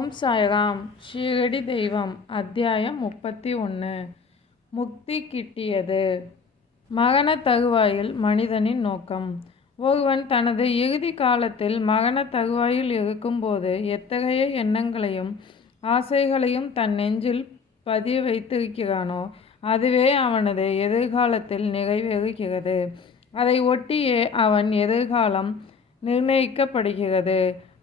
ஓம் சாய்ராம். ஷீரடி தெய்வம். அத்தியாயம் 31. முக்தி கிட்டியது. மரண தருவாயில் மனிதனின் நோக்கம். ஒருவன் தனது இறுதி காலத்தில் மரண தருவாயில் இருக்கும்போது எத்தகைய எண்ணங்களையும் ஆசைகளையும் தன் நெஞ்சில் பதிய வைத்திருக்கிறானோ அதுவே அவனது எதிர்காலத்தில் நிறைவேறுகிறது. அதை ஒட்டியே அவன் எதிர்காலம் நிர்ணயிக்கப்படுகிறது.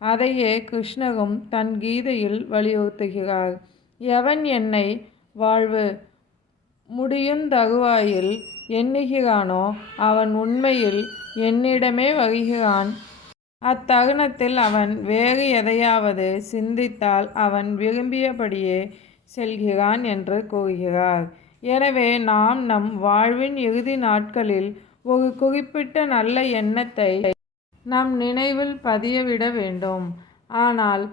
அதையே கிருஷ்ணரும் தன் கீதையில் வலியுறுத்துகிறார். எவன் என்னை வாழ்வு முடியுந்தருவாயில் எண்ணுகிறானோ அவன் உண்மையில் என்னிடமே வருகிறான். அத்தருணத்தில் அவன் வேறு எதையாவது சிந்தித்தால் அவன் விரும்பியபடியே செல்கிறான் என்று கூறுகிறார். எனவே நாம் நம் வாழ்வின் இறுதி நாட்களில் ஒரு குறிப்பிட்ட நல்ல எண்ணத்தை நம் நினைவில் பதியவிட வேண்டும். ஆனால்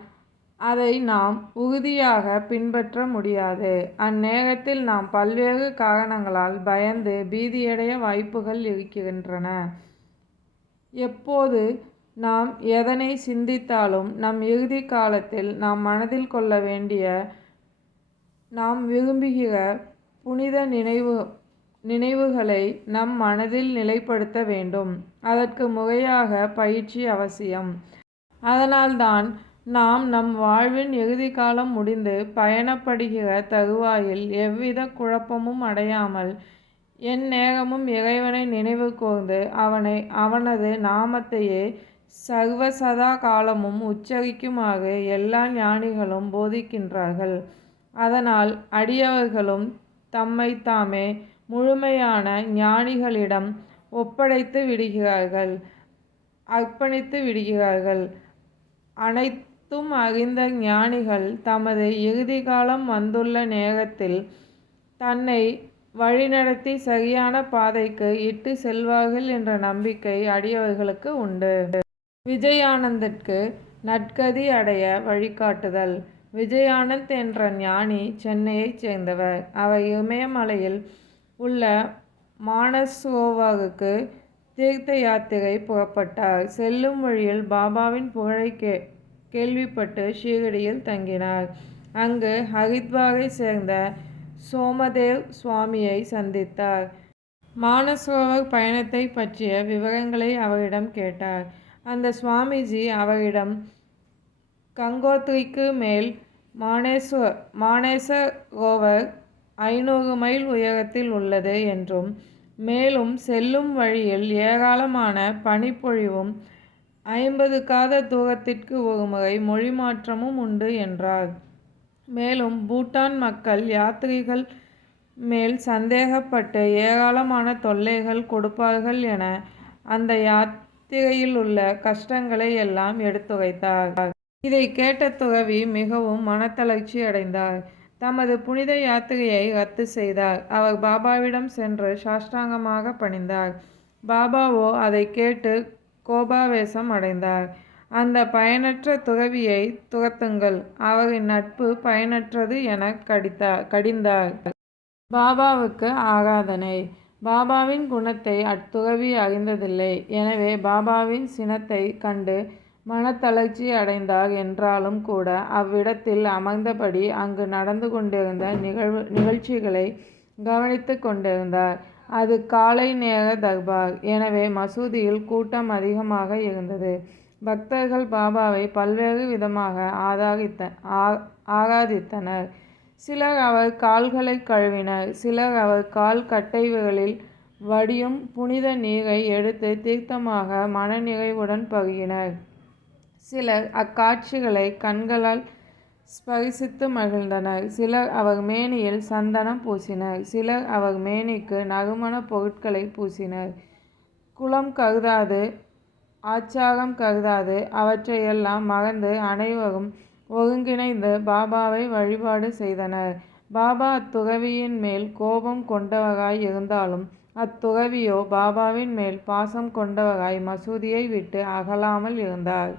அதை நாம் உறுதியாக பின்பற்ற முடியாது. அந்நேரத்தில் நாம் பல்வேறு காரணங்களால் பயந்து பீதியடைய வாய்ப்புகள் இருக்கின்றன. எப்போது நாம் எதனை சிந்தித்தாலும் நம் இறுதி காலத்தில் நாம் மனதில் கொள்ள வேண்டிய நாம் விரும்புகிற புனித நினைவுகளை நம் மனதில் நிலைப்படுத்த வேண்டும். அதற்கு முறையாக பயிற்சி அவசியம். அதனால்தான் நாம் நம் வாழ்வின் இறுதி காலம் முடிந்து பயணப்படுகிற தருவாயில் எவ்வித குழப்பமும் அடையாமல் எந்நேரமும் இறைவனை நினைவு கூர்ந்து அவனது நாமத்தையே சர்வசதா காலமும் உச்சரிக்குமாறு எல்லா ஞானிகளும் போதிக்கின்றார்கள். அதனால் அடியவர்களும் தம்மை தாமே முழுமையான ஞானிகளிடம் அர்ப்பணித்து விடுகிறார்கள். அனைத்தும் அறிந்த ஞானிகள் தமது இறுதி காலம் வந்துள்ள நேரத்தில் தன்னை வழிநடத்தி சரியான பாதைக்கு இட்டு செல்வார்கள் என்ற நம்பிக்கை அடியவர்களுக்கு உண்டு. விஜயானந்திற்கு நற்கதி அடைய வழிகாட்டுதல். விஜயானந்த் என்ற ஞானி சென்னையைச் சேர்ந்தவர். அவர் இமயமலையில் உள்ள மானசரோவருக்கு தீர்த்த யாத்திரை புறப்பட்டார். செல்லும் வழியில் பாபாவின் புகழை கேள்விப்பட்டு ஷீரடியில் தங்கினார். அங்கு ஹரித்வாரை சேர்ந்த சோமதேவ் சுவாமியை சந்தித்தார். மானசரோவர் பயணத்தை பற்றிய விவரங்களை அவரிடம் கேட்டார். அந்த சுவாமிஜி அவரிடம் கங்கோத்ரிக்கு மேல் மானசரோவர் 500 மைல் உயரத்தில் உள்ளது என்றும் மேலும் செல்லும் வழியில் ஏராளமான பனிப்பொழிவும் 50 காத தூரத்திற்கு ஒருமுறை மொழி மாற்றமும் உண்டு என்றார். மேலும் பூட்டான் மக்கள் யாத்திரிகள் மேல் சந்தேகப்பட்டு ஏராளமான தொல்லைகள் கொடுப்பார்கள் என அந்த யாத்திரையில் உள்ள கஷ்டங்களை எல்லாம் எடுத்துரைத்தார். இதை கேட்ட துறவி மிகவும் மனத்தளர்ச்சி அடைந்தார். தமது புனித யாத்திரையை ரத்து செய்தார். அவர் பாபாவிடம் சென்று சாஷ்டாங்கமாக பணிந்தார். பாபாவோ அதை கேட்டு கோபாவேசம் அடைந்தார். அந்த பயனற்ற துறவியை துரத்துங்கள், அவரின் நட்பு பயனற்றது என கடிந்தார். பாபாவுக்கு ஆராதனை. பாபாவின் குணத்தை அத்துறவி அறிந்ததில்லை. எனவே பாபாவின் சினத்தை கண்டு மனத்தளர்ச்சி அடைந்தார். என்றாலும் கூட அவ்விடத்தில் அமர்ந்தபடி அங்கு நடந்து கொண்டிருந்த நிகழ்ச்சிகளை கவனித்து கொண்டிருந்தார். அது காலை நேர தர்பார். எனவே மசூதியில் கூட்டம் அதிகமாக இருந்தது. பக்தர்கள் பாபாவை பல்வேறு விதமாக ஆராதித்தனர். சிலர் அவர் கால்களை கழுவினர். சிலர் அவர் கால் கட்டை விரலில் வடியும் புனித நீரை எடுத்து தீர்த்தமாக மனநிறைவுடன் பருகினர். சிலர் அக்காட்சிகளை கண்களால் ஸ்பரிசித்து மகிழ்ந்தனர். சிலர் அவர் மேனியில் சந்தனம் பூசினர். சிலர் அவர் மேனிக்கு நறுமண பொருட்களை பூசினர். குலம் கருதாது, ஆச்சாரம் கருதாது அவற்றையெல்லாம் மறந்து அனைவரும் ஒருங்கிணைந்து பாபாவை வழிபாடு செய்தனர். பாபா அத்துறவியின் மேல் கோபம் கொண்டவராய் இருந்தாலும் அத்துறவியோ பாபாவின் மேல் பாசம் கொண்டவராய் மசூதியை விட்டு அகலாமல் இருந்தார்.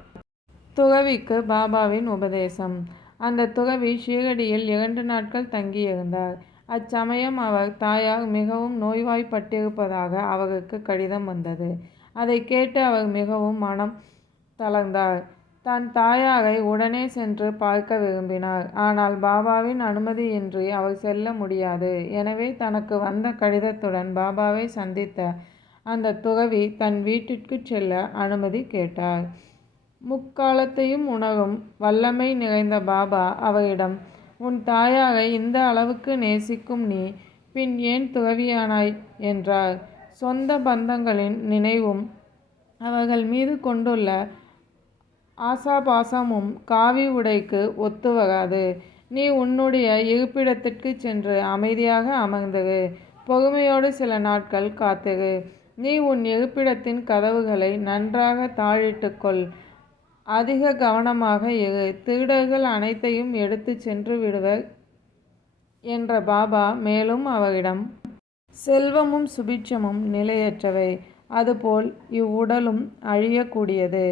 துறவிக்கு பாபாவின் உபதேசம். அந்த துறவி ஷீரடியில் 2 நாட்கள் தங்கியிருந்தார். அச்சமயம் அவர் தாயார் மிகவும் நோய்வாய்ப்பட்டிருப்பதாக அவருக்கு கடிதம் வந்தது. அதை கேட்டு அவர் மிகவும் மனம் தளர்ந்தார். தன் தாயாரை உடனே சென்று பார்க்க விரும்பினார். ஆனால் பாபாவின் அனுமதியின்றி அவர் செல்ல முடியாது. எனவே தனக்கு வந்த கடிதத்துடன் பாபாவை சந்தித்த அந்த துறவி தன் வீட்டிற்குச் செல்ல அனுமதி கேட்டார். முக்காலத்தையும் உணரும் வல்லமை நிறைந்த பாபா அவரிடம், உன் தாயாரை இந்த அளவுக்கு நேசிக்கும் நீ பின் ஏன் துறவியானாய் என்றார். சொந்த பந்தங்களின் நினைவும் அவர்கள் மீது கொண்டுள்ள ஆசாபாசமும் காவி உடைக்கு ஒத்து வராது. நீ உன்னுடைய இருப்பிடத்திற்கு சென்று அமைதியாக அமர்ந்திரு. பொறுமையோடு சில நாட்கள் காத்திரு. நீ உன் இருப்பிடத்தின் கதவுகளை நன்றாக தாழிட்டுக்கொள். அதிக கவனமாக இரு. திருடர்கள் அனைத்தையும் எடுத்து சென்று விடுவர் என்ற பாபா மேலும் அவரிடம், செல்வமும் சுபிட்சமும் நிலையற்றவை. அதுபோல் இவ்வுடலும் அழியக்கூடியது,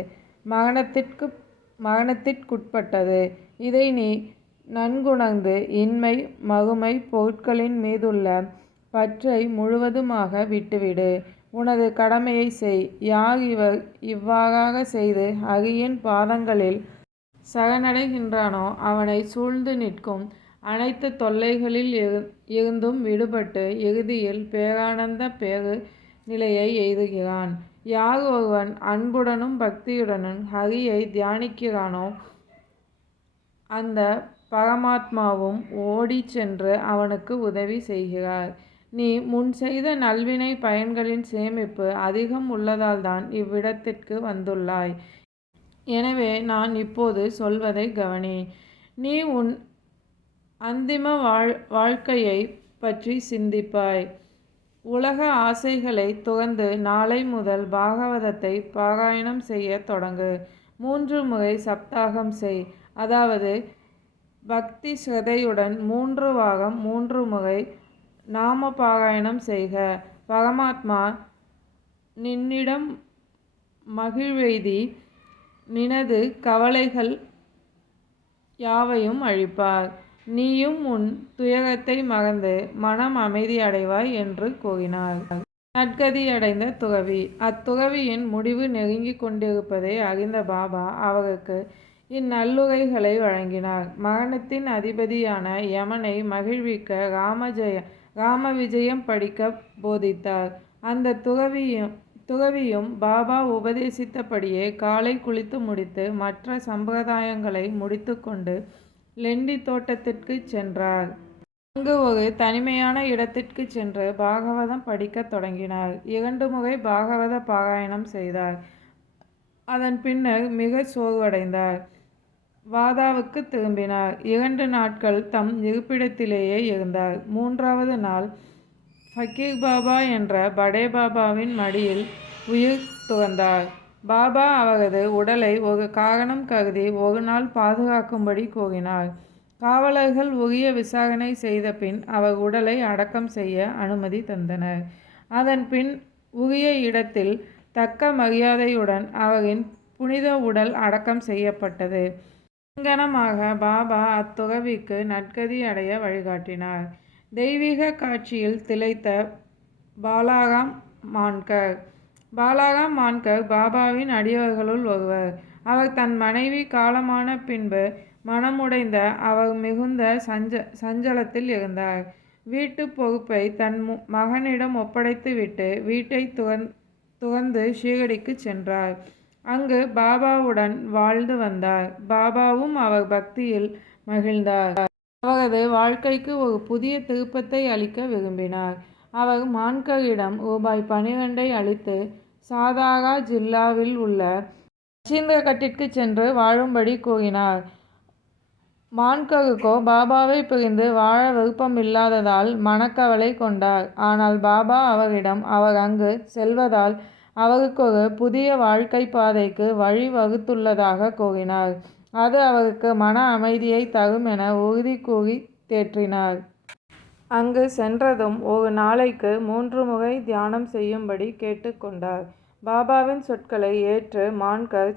மரணத்திற்குட்பட்டது. இதை நீ நன்குணர்ந்து இன்மை மறுமை பொருட்களின் மீதுள்ள பற்றை முழுவதுமாக விட்டுவிடு. உனது கடமையை செய். யார் இவ்வாறாக செய்து ஹரியின் பாதங்களில் சரணடைகின்றானோ அவனை சூழ்ந்து நிற்கும் அனைத்து தொல்லைகளில் இருந்தும் விடுபட்டு இறுதியில் பேரானந்த பேரு நிலையை எய்துகிறான். யார் ஒருவன் அன்புடனும் பக்தியுடனும் ஹரியை தியானிக்கிறானோ அந்த பரமாத்மாவும் ஓடி சென்று அவனுக்கு உதவி செய்கிறார். நீ முன் செய்த நல்வினை பயன்களின் சேமிப்பு அதிகம் உள்ளதால்தான் இவ்விடத்திற்கு வந்துள்ளாய். எனவே நான் இப்போது சொல்வதை கவனி. நீ உன் அந்திம வாழ்க்கையை பற்றி சிந்திப்பாய். உலக ஆசைகளை துறந்து நாளை முதல் பாகவதத்தை பாராயணம் செய்ய தொடங்கு. 3 முறை சப்தாகம் செய். அதாவது பக்தி ஸ்ரத்தையுடன் 3 வாரம் 3 முறை நாம பாராயணம் செய்க. பரமாத்மா நின்னிடம் மகிழ்வெய்தி நினது கவலைகள் யாவையும் அழிப்பார். நீயும் உன் துயரத்தை மறந்து மனம் அமைதி அடைவாய் என்று கூறினார். நற்கதியடைந்த துறவி. அத்துறவியின் முடிவு நெருங்கி கொண்டிருப்பதை அறிந்த பாபா அவருக்கு இந்நல்லுரைகளை வழங்கினார். மரணத்தின் அதிபதியான யமனை மகிழ்விக்க ராம விஜயம் படிக்க போதித்தார். அந்த துறவியும் பாபா உபதேசித்தபடியே காலை குளித்து முடித்து மற்ற சம்பிரதாயங்களை முடித்து கொண்டு லெண்டி தோட்டத்திற்கு சென்றார். அங்கு ஒரு தனிமையான இடத்திற்கு சென்று பாகவதம் படிக்க தொடங்கினார். 2 முறை பாகவத பாராயணம் செய்தார். அதன் பின்னர் மிக சோர்வடைந்தார். வாதாவுக்கு திரும்பினார். 2 நாட்கள் தம் இருப்பிடத்திலேயே இருந்தார். 3வது நாள் ஃபக்கீர் பாபா என்ற படே பாபாவின் மடியில் உயிர் துறந்தார். பாபா அவரது உடலை ஒரு காரணம் கருதி ஒரு நாள் பாதுகாக்கும்படி கூறினார். காவலர்கள் உரிய விசாரணை செய்த பின் அவர் உடலை அடக்கம் செய்ய அனுமதி தந்தனர். அதன் பின் உரிய இடத்தில் தக்க மரியாதையுடன் அவரின் புனித உடல் அடக்கம் செய்யப்பட்டது. இங்கனமாக பாபா அத்துறவிக்கு நற்கதி அடைய வழிகாட்டினார். தெய்வீக காட்சியில் திளைத்த பாலாராம் மான்கர். பாலாராம் மான்கர் பாபாவின் அடியவர்களுள் ஒருவர். அவர் தன் மனைவி காலமான பின்பு மனமுடைந்த அவர் மிகுந்த சஞ்சலத்தில் இருந்தார். வீட்டு பொறுப்பை தன் மகனிடம் ஒப்படைத்துவிட்டு வீட்டை துறந்து ஷீரடிக்கு சென்றார். அங்கு பாபாவுடன் வாழ்ந்து வந்தார். பாபாவும் அவர் பக்தியில் மகிழ்ந்தார். அவரது வாழ்க்கைக்கு ஒரு புதிய திருப்பத்தை அளிக்க விரும்பினார். அவர் மான்கரிடம் ரூபாய் 12 அளித்து சாதாரா ஜில்லாவில் உள்ள மச்சீந்திரகட்டிற்கு சென்று வாழும்படி கூறினார். மான்கருக்கோ பாபாவை பிரிந்து வாழ விருப்பமில்லாததால் மனக்கவலை கொண்டார். ஆனால் பாபா அவரிடம் அவர் அங்கு செல்வதால் அவருக்கு ஒரு புதிய வாழ்க்கை பாதைக்கு வழி வகுத்துள்ளதாக கூறினார். அது அவருக்கு மன அமைதியை தரும் என உறுதி கூறி தேற்றினார். அங்கு சென்றதும் ஒரு நாளைக்கு 3 முறை தியானம் செய்யும்படி கேட்டுக்கொண்டார். பாபாவின் சொற்களை ஏற்று மான்கர்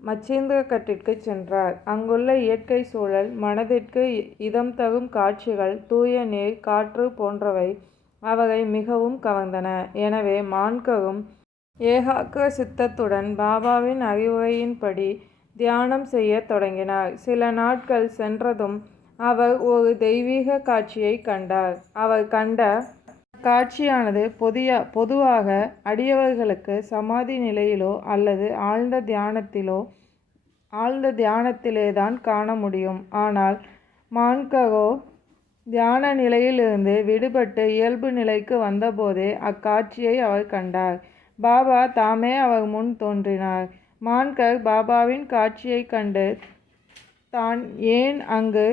மச்சீந்திரகட்டிற்கு சென்றார். அங்குள்ள இயற்கை சூழல், மனதிற்கு இதம் தரும் காட்சிகள், தூய நீர், காற்று போன்றவை அவரை மிகவும் கவர்ந்தன. எனவே மான்கரும் ஏகாக்ர சித்தத்துடன் பாபாவின் அறிவுரையின்படி தியானம் செய்யத் தொடங்கினார். சில நாட்கள் சென்றதும் அவர் ஒரு தெய்வீக காட்சியை கண்டார். அவர் கண்ட காட்சியானது பொதுவாக அடியவர்களுக்கு சமாதி நிலையிலோ அல்லது ஆழ்ந்த தியானத்திலேதான் காண முடியும். ஆனால் மான்கரோ தியான நிலையிலிருந்து விடுபட்டு இயல்பு நிலைக்கு வந்தபோதே அக்காட்சியை அவர் கண்டார். பாபா தாமே அவர் முன் தோன்றினார். மான்கர் பாபாவின் காட்சியைக் கண்டு தான் ஏன் அங்கு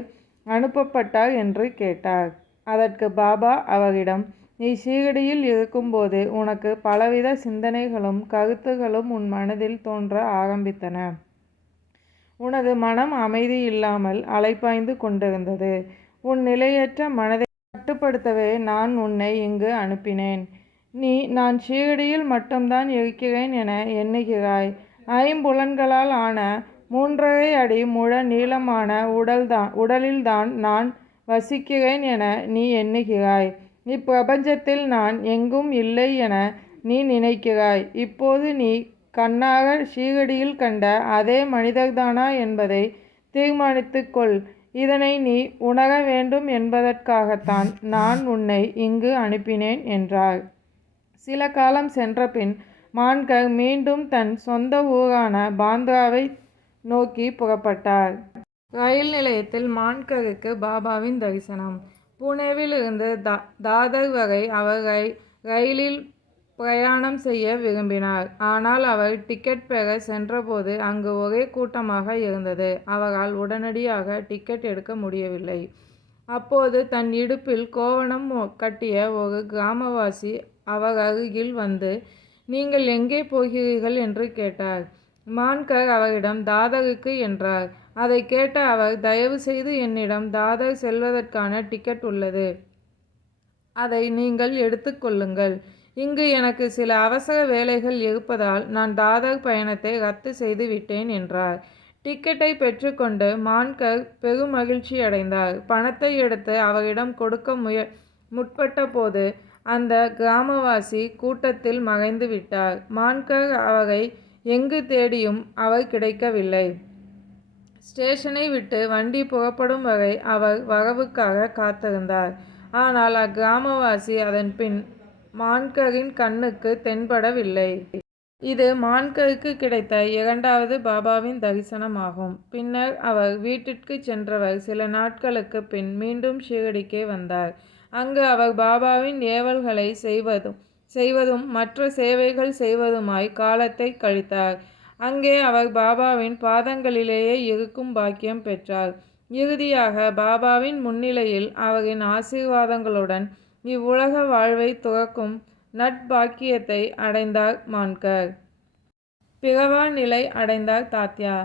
அனுப்பப்பட்டார் என்று கேட்டார். அதற்கு பாபா அவரிடம், நீ ஷீரடியில் இருக்கும்போது உனக்கு பலவித சிந்தனைகளும் கருத்துகளும் உன் மனதில் தோன்ற ஆரம்பித்தன. உனது மனம் அமைதி இல்லாமல் அலைபாய்ந்து கொண்டிருந்தது. உன் நிலையற்ற மனதை கட்டுப்படுத்தவே நான் உன்னை இங்கு அனுப்பினேன். நான் ஷீரடியில் மட்டும்தான் இருக்கிறேன் என எண்ணுகிறாய். ஐம்புலன்களால் ஆன 3½ அடி முழ நீளமான உடலில்தான் நான் வசிக்கிறேன் என நீ எண்ணுகிறாய். இப்பிரபஞ்சத்தில் நான் எங்கும் இல்லை என நீ நினைக்கிறாய். இப்போது நீ கண்ணாக ஷீரடியில் கண்ட அதே மனிதர்தானா என்பதை தீர்மானித்துக் கொள். இதனை நீ உணர வேண்டும் என்பதற்காகத்தான் நான் உன்னை இங்கு அனுப்பினேன் என்றார். சில காலம் சென்றபின் மான்கர் மீண்டும் தன் சொந்த ஊரான பாந்த்ராவை நோக்கி புறப்பட்டார். ரயில் நிலையத்தில் மான்கருக்கு பாபாவின் தரிசனம். புனேவிலிருந்து தாதர் வரை அவர் ரயிலில் பிரயாணம் செய்ய விரும்பினார். ஆனால் அவர் டிக்கெட் பெற சென்றபோது அங்கு ஒரே கூட்டமாக இருந்தது. அவரால் உடனடியாக டிக்கெட் எடுக்க முடியவில்லை. அப்போது தன் இடுப்பில் கோவணம் கட்டிய ஒரு கிராமவாசி அவர் அருகில் வந்து, நீங்கள் எங்கே போகிறீர்கள் என்று கேட்டார். மான்கர் அவரிடம் தாதருக்கு என்றார். அதை கேட்ட அவர், தயவு செய்து என்னிடம் தாதர் செல்வதற்கான டிக்கெட் உள்ளது. அதை நீங்கள் எடுத்துக்கொள்ளுங்கள். இங்கு எனக்கு சில அவசர வேலைகள் இருப்பதால் நான் தாதர் பயணத்தை ரத்து செய்து விட்டேன் என்றார். டிக்கெட்டை பெற்றுக்கொண்டு மான்கர் பெருமகிழ்ச்சியடைந்தார். பணத்தை எடுத்து அவரிடம் கொடுக்க முற்பட்ட போது அந்த கிராமவாசி கூட்டத்தில் மறைந்து விட்டார். மான்கர் அவரை எங்கு தேடியும் அவர் கிடைக்கவில்லை. ஸ்டேஷனை விட்டு வண்டி புறப்படும் வரை அவர் வரவுக்காக காத்திருந்தார். ஆனால் அக்கிராமவாசி அதன் பின் மான்கரின் கண்ணுக்கு தென்படவில்லை. இது மான்கருக்கு கிடைத்த 2வது பாபாவின் தரிசனமாகும். பின்னர் அவர் வீட்டிற்கு சென்றவர் சில நாட்களுக்கு பின் மீண்டும் ஷீரடிக்கே வந்தார். அங்கு அவர் பாபாவின் ஏவல்களை செய்வதும் மற்ற சேவைகள் செய்வதுமாய் காலத்தை கழித்தார். அங்கே அவர் பாபாவின் பாதங்களிலேயே இருக்கும் பாக்கியம் பெற்றார். இறுதியாக பாபாவின் முன்னிலையில் அவரின் ஆசீர்வாதங்களுடன் இவ்வுலக வாழ்வை துறக்கும் நட்பாக்கியத்தை அடைந்தார் மான்கர். பிறவா நிலை அடைந்தார் தாத்யா.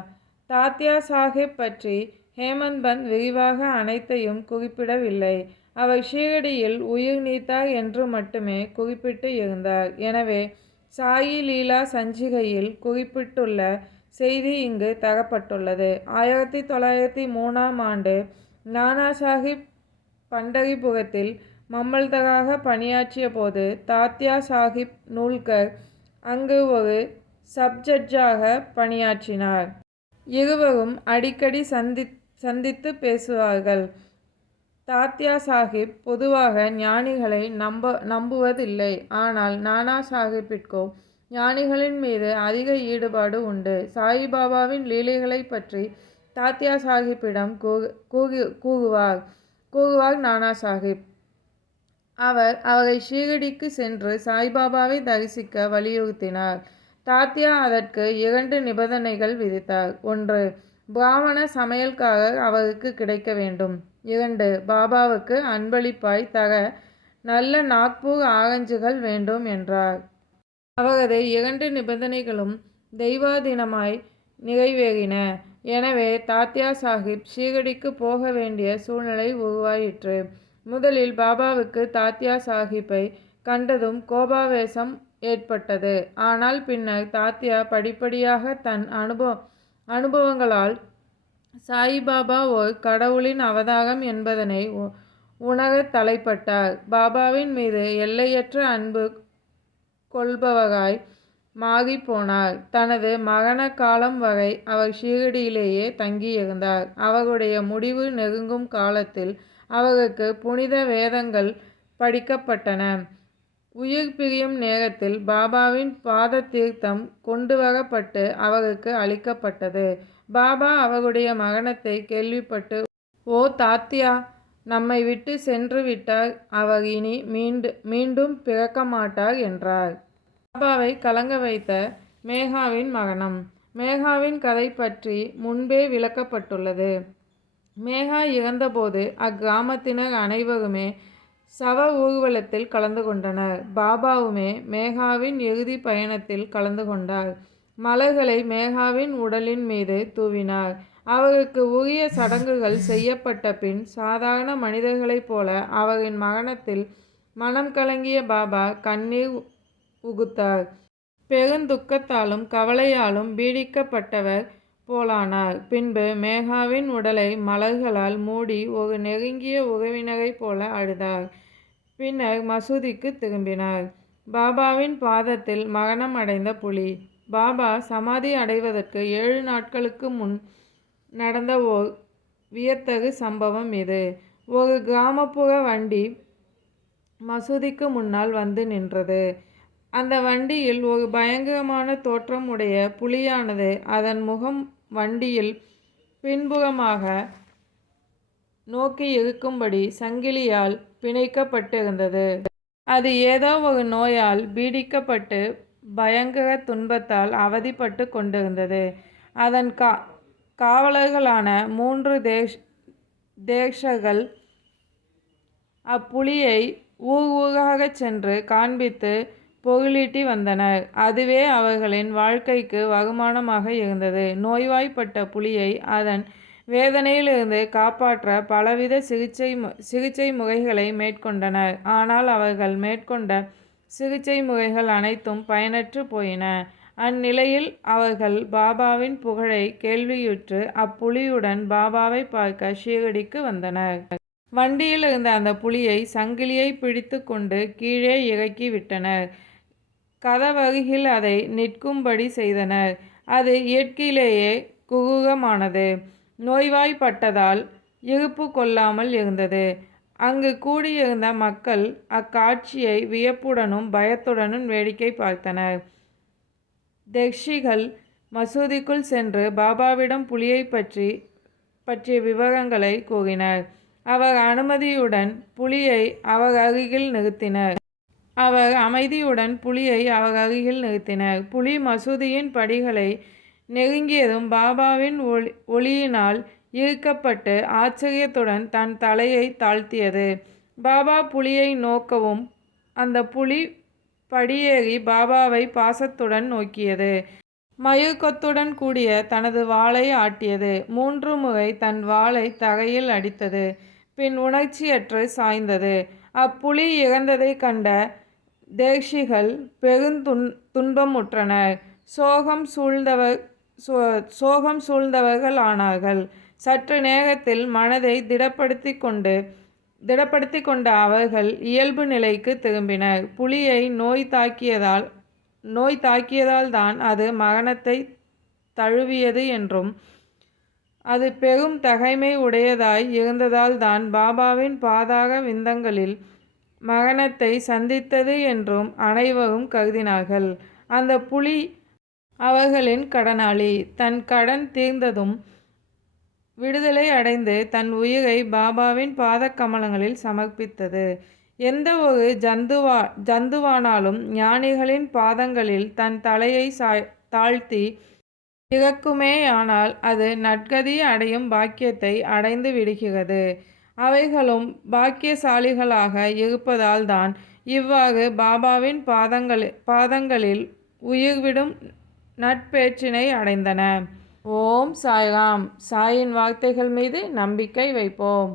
தாத்யா சாஹிப் பற்றி ஹேமந்த் பந்த் விரிவாக அனைத்தையும் குறிப்பிடவில்லை. அவர் ஷீரடியில் உயிர் நீத்தார் என்று மட்டுமே குறிப்பிட்டு இருந்தார். எனவே சாயி லீலா சஞ்சிகையில் குறிப்பிட்டுள்ள செய்தி இங்கு தரப்பட்டுள்ளது. 1903ஆம் ஆண்டு நானா சாஹிப் பண்டரிபுரத்தில் மம்மல்தராக பணியாற்றிய போது தாத்யா சாஹிப் நூல்கர் அங்கு ஒரு சப்ஜட்ஜாக பணியாற்றினார். இருவரும் அடிக்கடி சந்தித்து பேசுவார்கள். தாத்யா சாஹிப் பொதுவாக ஞானிகளை நம்புவதில்லை. ஆனால் நானா சாஹிப்பிற்கோ ஞானிகளின் மீது அதிக ஈடுபாடு உண்டு. சாயிபாபாவின் லீலைகளை பற்றி தாத்யா சாஹிப்பிடம் கூறுவார் நானா சாஹிப். அவர் அவரை ஷீரடிக்கு சென்று சாய்பாபாவை தரிசிக்க வலியுறுத்தினார். தாத்யா அதற்கு 2 நிபந்தனைகள் விதித்தார். 1. பிராமண சமையல்காரர் அவருக்கு கிடைக்க வேண்டும். 2. பாபாவுக்கு அன்பளிப்பாய் தர நல்ல நாக்பூர் ஆரஞ்சுகள் வேண்டும் என்றார். அவரது 2 நிபந்தனைகளும் தெய்வாதீனமாய் நிறைவேறின. எனவே தாத்யா சாஹிப் ஷீரடிக்கு போக வேண்டிய சூழ்நிலை உருவாயிற்று. முதலில் பாபாவுக்கு தாத்யா சாஹிப்பை கண்டதும் கோபாவேசம் ஏற்பட்டது. ஆனால் பின்னர் தாத்யா படிப்படியாக தன் அனுபவங்களால் சாயிபாபா ஓர் கடவுளின் அவதாரம் என்பதனை உணரத் தலைப்பட்டார். பாபாவின் மீது எல்லையற்ற அன்பு கொள்பவராய் போனார். தனது மரண காலம் வரை அவர் ஷீரடியிலேயே தங்கியிருந்தார். அவருடைய முடிவு நெருங்கும் காலத்தில் அவருக்கு புனித வேதங்கள் படிக்கப்பட்டன. உயிர் பிரியும் நேரத்தில் பாபாவின் பாத தீர்த்தம் கொண்டு வரப்பட்டு அவருக்கு அளிக்கப்பட்டது. பாபா அவருடைய மரணத்தை கேள்விப்பட்டு, "ஓ தாத்யா, நம்மை விட்டு சென்று விட்டார். அவர் இனி மீண்டும் பிறக்க மாட்டார்" என்றார். பாபாவை கலங்க வைத்த மேகாவின் மரணம். மேகாவின் கதை பற்றி முன்பே விளக்கப்பட்டுள்ளது. மேகா இறந்தபோது அக்கிராமத்தினர் அனைவருமே சவ ஊர்வலத்தில் கலந்து கொண்டனர். பாபாவுமே மேகாவின் இறுதி பயணத்தில் கலந்து கொண்டார். மலர்களை மேகாவின் உடலின் மீது தூவினார். அவருக்கு உரிய சடங்குகள் செய்யப்பட்ட பின் சாதாரண மனிதர்களைப் போல அவரின் மரணத்தில் மனம் கலங்கிய பாபா கண்ணீர் உகுத்தார். பெருந்துக்கத்தாலும் கவலையாலும் பீடிக்கப்பட்டவர் போலானார். பின்பு மேகாவின் உடலை மலர்களால் மூடி ஒரு நெருங்கிய உறவினரைப் போல அழுதார். பின்னர் மசூதிக்கு திரும்பினார். பாபாவின் பாதத்தில் மரணம் அடைந்த புலி. பாபா சமாதி அடைவதற்கு 7 நாட்களுக்கு முன் நடந்த ஓர் வியத்தகு சம்பவம் இது. ஒரு கிராமப்புற வண்டி மசூதிக்கு முன்னால் வந்து நின்றது. அந்த வண்டியில் ஒரு பயங்கரமான தோற்றம் உடைய புலியானது அதன் முகம் வண்டியில் பின்புறமாக நோக்கி இருக்கும்படி சங்கிலியால் பிணைக்கப்பட்டிருந்தது. அது ஏதோ ஒரு நோயால் பீடிக்கப்பட்டு பயங்கர துன்பத்தால் அவதிப்பட்டு கொண்டிருந்தது. அதன் காவலர்களான 3 தேஷர்கள் அப்புலியை ஊர் ஊராகச் சென்று காண்பித்து பொருளீட்டி வந்தனர். அதுவே அவர்களின் வாழ்க்கைக்கு வருமானமாக இருந்தது. நோய்வாய்ப்பட்ட புலியை அதன் வேதனையிலிருந்து காப்பாற்ற பலவித சிகிச்சை முறைகளை மேற்கொண்டனர். ஆனால் அவர்கள் மேற்கொண்ட சிகிச்சை முறைகள் அனைத்தும் பயனற்று போயின. அந்நிலையில் அவர்கள் பாபாவின் புகழை கேள்வியுற்று அப்புலியுடன் பாபாவை பார்க்க ஷீரடிக்கு வந்தனர். வண்டியில் இருந்த அந்த புலியை சங்கிலியை பிடித்து கொண்டு கீழே இறக்கி விட்டனர். கதவருகில் அதை நிற்கும்படி செய்தனர். அது இயற்கையிலேயே குரூரமானது. நோய்வாய்ப்பட்டதால் இருப்பு கொள்ளாமல் இருந்தது. அங்கு கூடியிருந்த மக்கள் அக்காட்சியை வியப்புடனும் பயத்துடனும் வேடிக்கை பார்த்தனர். தர்ஷிகள் மசூதிக்குள் சென்று பாபாவிடம் புலியை பற்றிய விவரங்களை கூறினர். அவர் அனுமதியுடன் புலியை அவர் அருகில் நிறுத்தினர். புலி மசூதியின் படிகளை நெருங்கியதும் பாபாவின் ஒளியினால் ஈர்க்கப்பட்டு ஆச்சரியத்துடன் தன் தலையை தாழ்த்தியது. பாபா புலியை நோக்கவும் அந்த புலி படியேறி பாபாவை பாசத்துடன் நோக்கியது. மயிர்கொத்துடன் கூடிய தனது வாலை ஆட்டியது. 3 முறை தன் வாலை தரையில் அடித்தது. பின் உணர்ச்சியற்று சாய்ந்தது. அப்புலி இறந்ததைக் கண்ட தேர்ஷிகள் பெருந்துன்பமுற்றனர். சோகம் சூழ்ந்தவர்கள் ஆனார்கள். சற்று நேரத்தில் மனதை திடப்படுத்திக் கொண்ட அவர்கள் இயல்பு நிலைக்கு திரும்பினர். புலியை நோய் தாக்கியதால் தான் அது மரணத்தை தழுவியது என்றும் அது பெரும் தகைமை உடையதாய் இருந்ததால் தான் பாபாவின் பாதார விந்தங்களில் மரணத்தை சந்தித்தது என்றும் அனைவரும் கருதினார்கள். அந்த புலி அவர்களின் கடனாளி. தன் கடன் தீர்ந்ததும் விடுதலை அடைந்து தன் உயிரை பாபாவின் பாதக் கமலங்களில் சமர்ப்பித்தது. எந்த ஒரு ஜந்துவானாலும் ஞானிகளின் பாதங்களில் தன் தலையை தாழ்த்தி இறக்குமேயானால் அது நற்கதி அடையும் பாக்கியத்தை அடைந்து விடுகிறது. அவைகளும் பாக்கியசாலிகளாக இருப்பதால் தான் இவ்வாறு பாபாவின் பாதங்களில் உயிர்விடும் நற்பேற்றினை அடைந்தன. ஓம் சாய்ராம். சாயின் வார்த்தைகள் மீது நம்பிக்கை வைப்போம்.